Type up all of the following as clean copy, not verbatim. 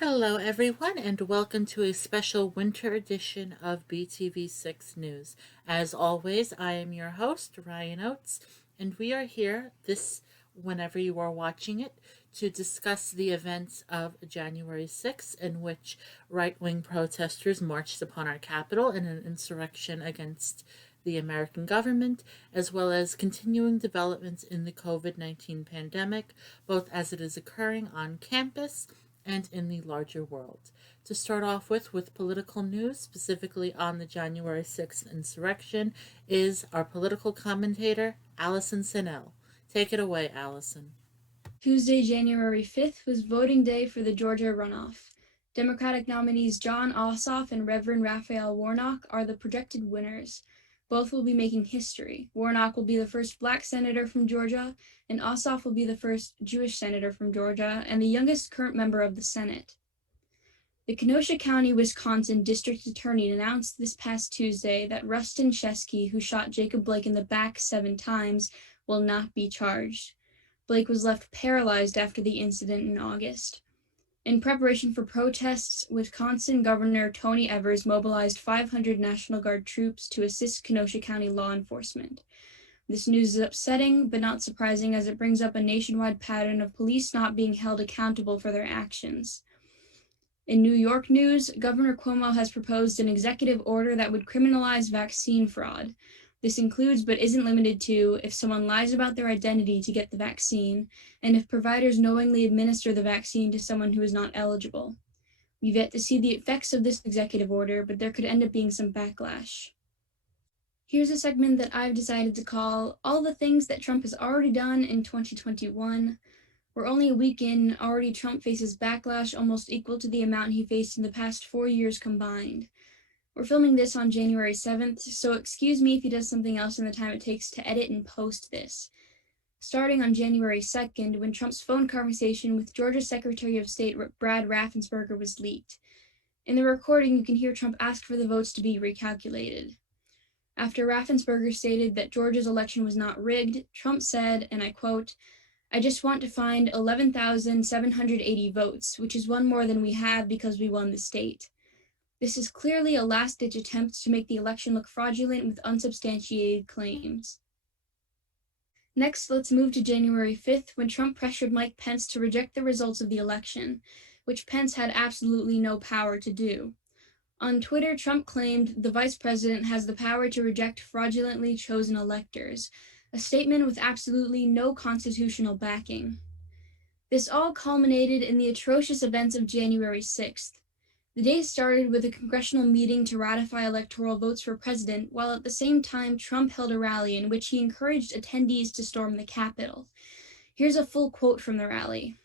Hello, everyone, and welcome to a special winter edition of BTV 6 News. As always, I am your host, Ryan Oates, and we are here whenever you are watching it, to discuss the events of January 6th, in which right wing protesters marched upon our capital in an insurrection against the American government, as well as continuing developments in the COVID-19 pandemic, both as it is occurring on campus and in the larger world. To start off with political news, specifically on the January 6th insurrection, is our political commentator, Allison Sinnell. Take it away, Allison. Tuesday, January 5th was voting day for the Georgia runoff. Democratic nominees Jon Ossoff and Reverend Raphael Warnock are the projected winners. Both will be making history. Warnock will be the first Black senator from Georgia, and Ossoff will be the first Jewish senator from Georgia and the youngest current member of the Senate. The Kenosha County, Wisconsin District Attorney announced this past Tuesday that Rustin Sheskey, who shot Jacob Blake in the back 7 times, will not be charged. Blake was left paralyzed after the incident in August. In preparation for protests, Wisconsin Governor Tony Evers mobilized 500 National Guard troops to assist Kenosha County law enforcement. This news is upsetting, but not surprising, as it brings up a nationwide pattern of police not being held accountable for their actions. In New York news, Governor Cuomo has proposed an executive order that would criminalize vaccine fraud. This includes, but isn't limited to, if someone lies about their identity to get the vaccine, and if providers knowingly administer the vaccine to someone who is not eligible. We've yet to see the effects of this executive order, but there could end up being some backlash. Here's a segment that I've decided to call All the Things That Trump Has Already Done in 2021. We're only a week in, already Trump faces backlash almost equal to the amount he faced in the past 4 years combined. We're filming this on January 7th, so excuse me if he does something else in the time it takes to edit and post this. Starting on January 2nd, when Trump's phone conversation with Georgia Secretary of State Brad Raffensperger was leaked. In the recording, you can hear Trump ask for the votes to be recalculated. After Raffensperger stated that Georgia's election was not rigged, Trump said, and I quote, "I just want to find 11,780 votes, which is one more than we have because we won the state. This is clearly a last-ditch attempt to make the election look fraudulent with unsubstantiated claims." Next, let's move to January 5th, when Trump pressured Mike Pence to reject the results of the election, which Pence had absolutely no power to do. On Twitter, Trump claimed the vice president has the power to reject fraudulently chosen electors, a statement with absolutely no constitutional backing. This all culminated in the atrocious events of January 6th. The day started with a congressional meeting to ratify electoral votes for president, while at the same time Trump held a rally in which he encouraged attendees to storm the Capitol. Here's a full quote from the rally.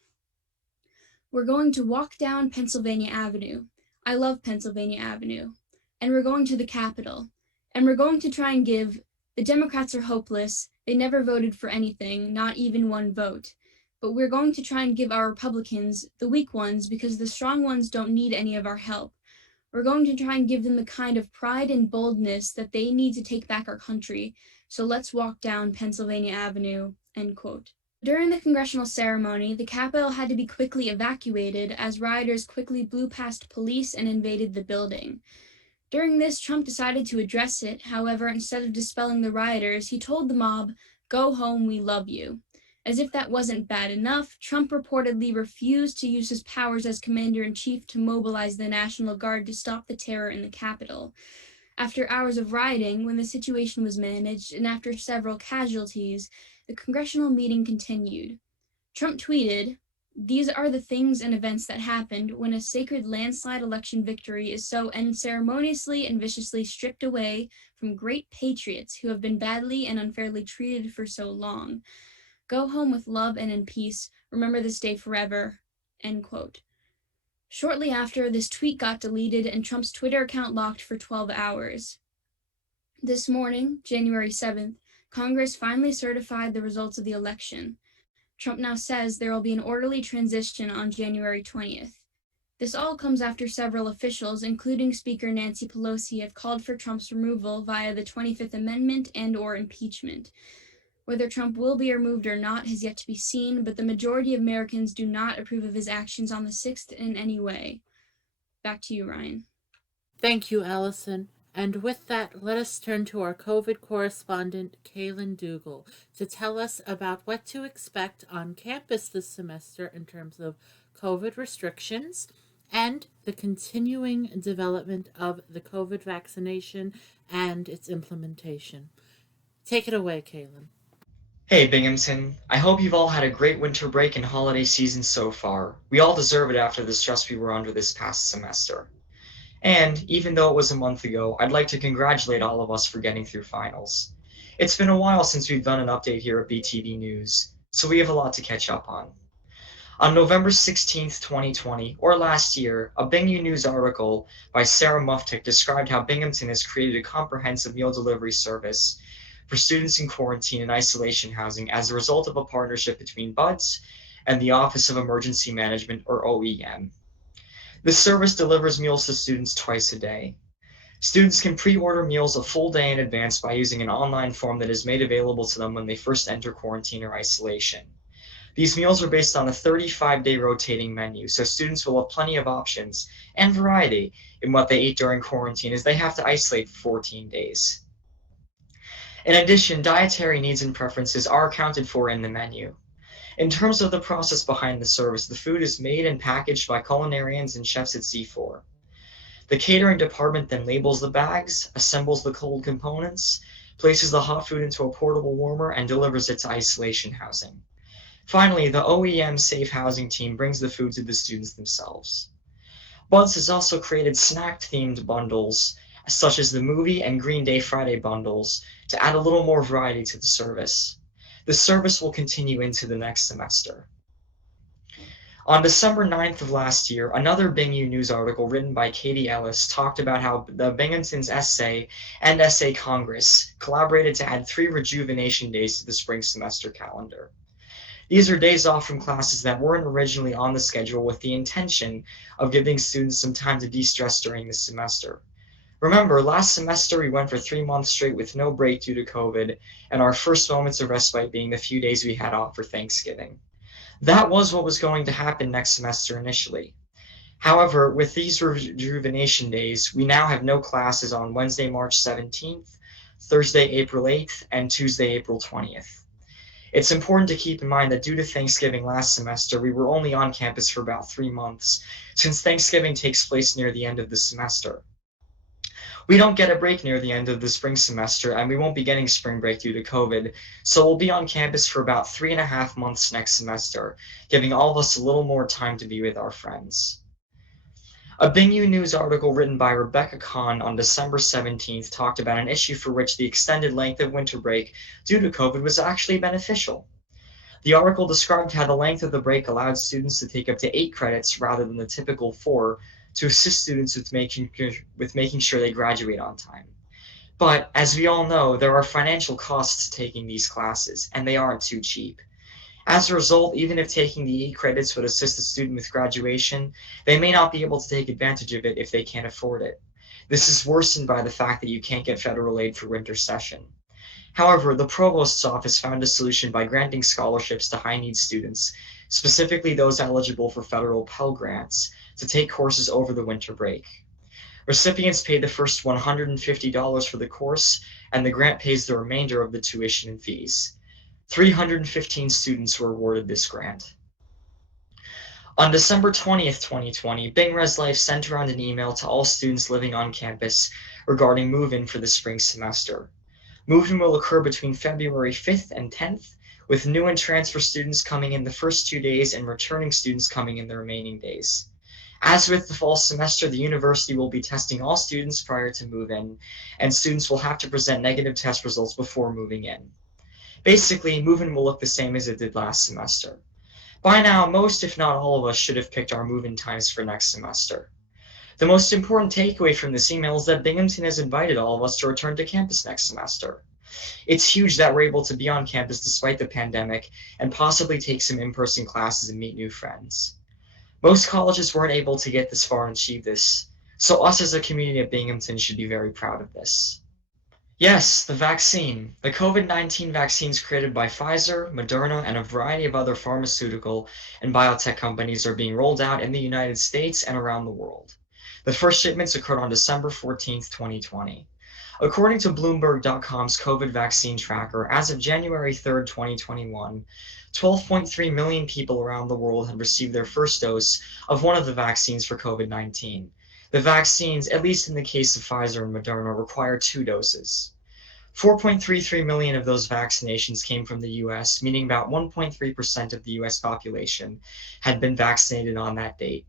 "We're going to walk down Pennsylvania Avenue. I love Pennsylvania Avenue. And we're going to the Capitol. And we're going to try and give, the Democrats are hopeless, they never voted for anything, not even one vote. But we're going to try and give our Republicans, the weak ones, because the strong ones don't need any of our help. We're going to try and give them the kind of pride and boldness that they need to take back our country. So let's walk down Pennsylvania Avenue," end quote. During the congressional ceremony, the Capitol had to be quickly evacuated as rioters quickly blew past police and invaded the building. During this, Trump decided to address it. However, instead of dispelling the rioters, he told the mob, "Go home, we love you." As if that wasn't bad enough, Trump reportedly refused to use his powers as commander-in-chief to mobilize the National Guard to stop the terror in the Capitol. After hours of rioting, when the situation was managed, and after several casualties, the congressional meeting continued. Trump tweeted, "These are the things and events that happened when a sacred landslide election victory is so unceremoniously and viciously stripped away from great patriots who have been badly and unfairly treated for so long. Go home with love and in peace. Remember this day forever," end quote. Shortly after, this tweet got deleted and Trump's Twitter account locked for 12 hours. This morning, January 7th, Congress finally certified the results of the election. Trump now says there will be an orderly transition on January 20th. This all comes after several officials, including Speaker Nancy Pelosi, have called for Trump's removal via the 25th Amendment and/or impeachment. Whether Trump will be removed or not has yet to be seen, but the majority of Americans do not approve of his actions on the 6th in any way. Back to you, Ryan. Thank you, Allison. And with that, let us turn to our COVID correspondent, Kaylin Dougal, to tell us about what to expect on campus this semester in terms of COVID restrictions and the continuing development of the COVID vaccination and its implementation. Take it away, Kaylin. Hey Binghamton, I hope you've all had a great winter break and holiday season so far. We all deserve it after the stress we were under this past semester. And even though it was a month ago, I'd like to congratulate all of us for getting through finals. It's been a while since we've done an update here at BTV News, so we have a lot to catch up on. On November 16th, 2020, or last year, a Bingu News article by Sarah Muftick described how Binghamton has created a comprehensive meal delivery service for students in quarantine and isolation housing as a result of a partnership between BUDS and the Office of Emergency Management, or OEM. This service delivers meals to students twice a day. Students can pre-order meals a full day in advance by using an online form that is made available to them when they first enter quarantine or isolation. These meals are based on a 35-day rotating menu, so students will have plenty of options and variety in what they eat during quarantine as they have to isolate for 14 days. In addition, dietary needs and preferences are accounted for in the menu. In terms of the process behind the service, the food is made and packaged by culinarians and chefs at C4. The catering department then labels the bags, assembles the cold components, places the hot food into a portable warmer, and delivers it to isolation housing. Finally, the OEM safe housing team brings the food to the students themselves. BUDS has also created snack-themed bundles, such as the Movie and Green Day Friday bundles, to add a little more variety to the service. The service will continue into the next semester. On December 9th of last year, another Bingu News article written by Katie Ellis talked about how the Binghamton's Essay and Essay Congress collaborated to add 3 rejuvenation days to the spring semester calendar. These are days off from classes that weren't originally on the schedule with the intention of giving students some time to de-stress during the semester. Remember, last semester we went for 3 months straight with no break due to COVID, and our first moments of respite being the few days we had off for Thanksgiving. That was what was going to happen next semester initially. However, with these rejuvenation days, we now have no classes on Wednesday, March 17th, Thursday, April 8th, and Tuesday, April 20th. It's important to keep in mind that due to Thanksgiving last semester, we were only on campus for about 3 months, since Thanksgiving takes place near the end of the semester. We don't get a break near the end of the spring semester, and we won't be getting spring break due to COVID, so we'll be on campus for about 3.5 months next semester, giving all of us a little more time to be with our friends. A Bingu News article written by Rebecca Kahn on December 17th talked about an issue for which the extended length of winter break due to COVID was actually beneficial. The article described how the length of the break allowed students to take up to 8 credits rather than the typical 4 to assist students with making sure they graduate on time. But as we all know, there are financial costs to taking these classes, and they aren't too cheap. As a result, even if taking the 8 credits would assist a student with graduation, they may not be able to take advantage of it if they can't afford it. This is worsened by the fact that you can't get federal aid for winter session. However, the provost's office found a solution by granting scholarships to high-need students, specifically those eligible for federal Pell Grants, to take courses over the winter break. Recipients pay the first $150 for the course, and the grant pays the remainder of the tuition and fees. 315 students were awarded this grant. On December 20th, 2020, Bing Res Life sent around an email to all students living on campus regarding move-in for the spring semester. Move-in will occur between February 5th and 10th, with new and transfer students coming in the first 2 days and returning students coming in the remaining days. As with the fall semester, the university will be testing all students prior to move-in, and students will have to present negative test results before moving in. Basically, move-in will look the same as it did last semester. By now, most if not all of us should have picked our move-in times for next semester. The most important takeaway from this email is that Binghamton has invited all of us to return to campus next semester. It's huge that we're able to be on campus despite the pandemic and possibly take some in-person classes and meet new friends. Most colleges weren't able to get this far and achieve this, so us as a community at Binghamton should be very proud of this. Yes, the vaccine. The COVID-19 vaccines created by Pfizer, Moderna, and a variety of other pharmaceutical and biotech companies are being rolled out in the United States and around the world. The first shipments occurred on December 14th, 2020. According to Bloomberg.com's COVID vaccine tracker, as of January 3rd, 2021, 12.3 million people around the world had received their first dose of one of the vaccines for COVID-19. The vaccines, at least in the case of Pfizer and Moderna, require 2 doses. 4.33 million of those vaccinations came from the US, meaning about 1.3% of the US population had been vaccinated on that date.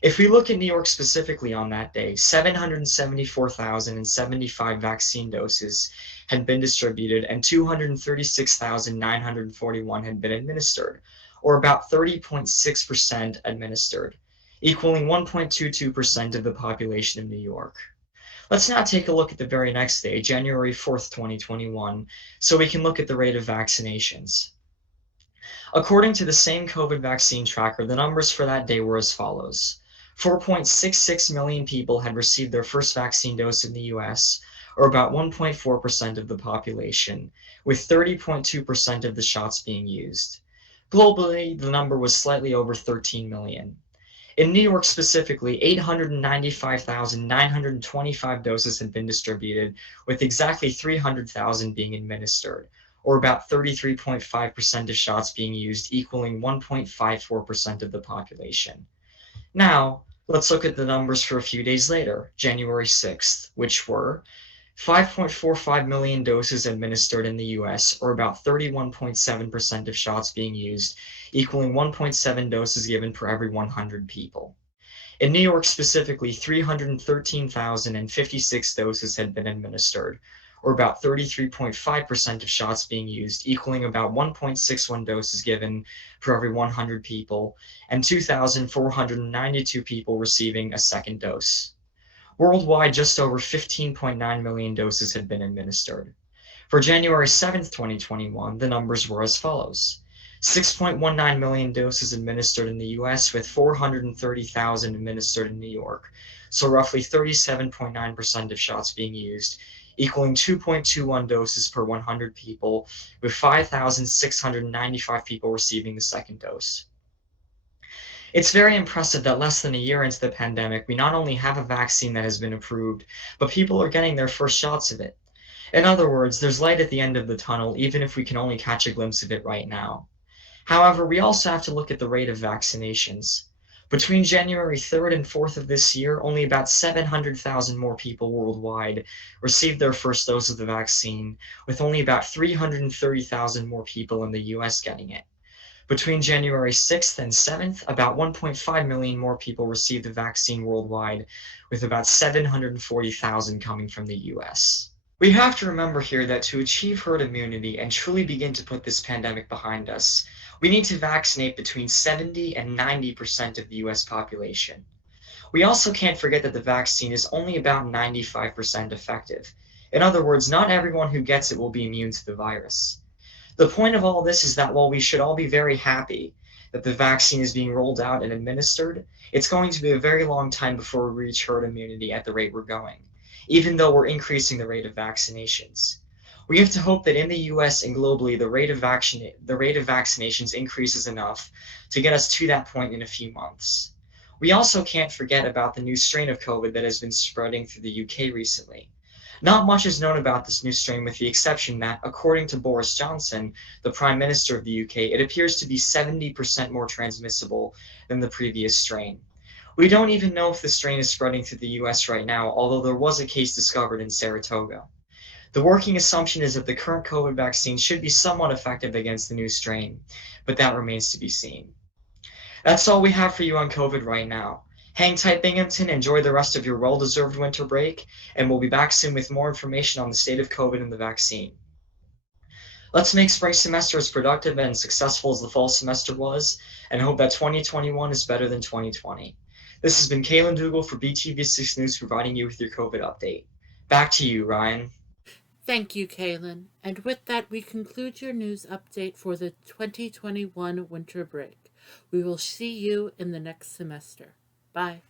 If we look at New York specifically on that day, 774,075 vaccine doses had been distributed and 236,941 had been administered, or about 30.6% administered, equaling 1.22% of the population of New York. Let's now take a look at the very next day, January 4th, 2021, so we can look at the rate of vaccinations. According to the same COVID vaccine tracker, the numbers for that day were as follows. 4.66 million people had received their first vaccine dose in the US, or about 1.4% of the population, with 30.2% of the shots being used. Globally, the number was slightly over 13 million. In New York specifically, 895,925 doses had been distributed, with exactly 300,000 being administered, or about 33.5% of shots being used, equaling 1.54% of the population. Now, let's look at the numbers for a few days later, January 6th, which were 5.45 million doses administered in the US, or about 31.7% of shots being used, equaling 1.7 doses given per every 100 people. In New York specifically, 313,056 doses had been administered, or about 33.5% of shots being used, equaling about 1.61 doses given per every 100 people, and 2,492 people receiving a second dose. Worldwide, just over 15.9 million doses had been administered. For January 7th, 2021, the numbers were as follows. 6.19 million doses administered in the US, with 430,000 administered in New York, so roughly 37.9% of shots being used, equaling 2.21 doses per 100 people, with 5,695 people receiving the second dose. It's very impressive that less than a year into the pandemic, we not only have a vaccine that has been approved, but people are getting their first shots of it. In other words, there's light at the end of the tunnel, even if we can only catch a glimpse of it right now. However, we also have to look at the rate of vaccinations. Between January 3rd and 4th of this year, only about 700,000 more people worldwide received their first dose of the vaccine, with only about 330,000 more people in the US getting it. Between January 6th and 7th, about 1.5 million more people received the vaccine worldwide, with about 740,000 coming from the US. We have to remember here that to achieve herd immunity and truly begin to put this pandemic behind us, we need to vaccinate between 70 and 90% of the US population. We also can't forget that the vaccine is only about 95% effective. In other words, not everyone who gets it will be immune to the virus. The point of all this is that while we should all be very happy that the vaccine is being rolled out and administered, it's going to be a very long time before we reach herd immunity at the rate we're going, even though we're increasing the rate of vaccinations. We have to hope that in the US and globally, the rate of vaccinations increases enough to get us to that point in a few months. We also can't forget about the new strain of COVID that has been spreading through the UK recently. Not much is known about this new strain, with the exception that, according to Boris Johnson, the Prime Minister of the UK, it appears to be 70% more transmissible than the previous strain. We don't even know if the strain is spreading through the US right now, although there was a case discovered in Saratoga. The working assumption is that the current COVID vaccine should be somewhat effective against the new strain, but that remains to be seen. That's all we have for you on COVID right now. Hang tight, Binghamton, enjoy the rest of your well-deserved winter break, and we'll be back soon with more information on the state of COVID and the vaccine. Let's make spring semester as productive and successful as the fall semester was, and hope that 2021 is better than 2020. This has been Kaylin Dougal for BTV 6 News, providing you with your COVID update. Back to you, Ryan. Thank you, Kaylin. And with that, we conclude your news update for the 2021 winter break. We will see you in the next semester. Bye.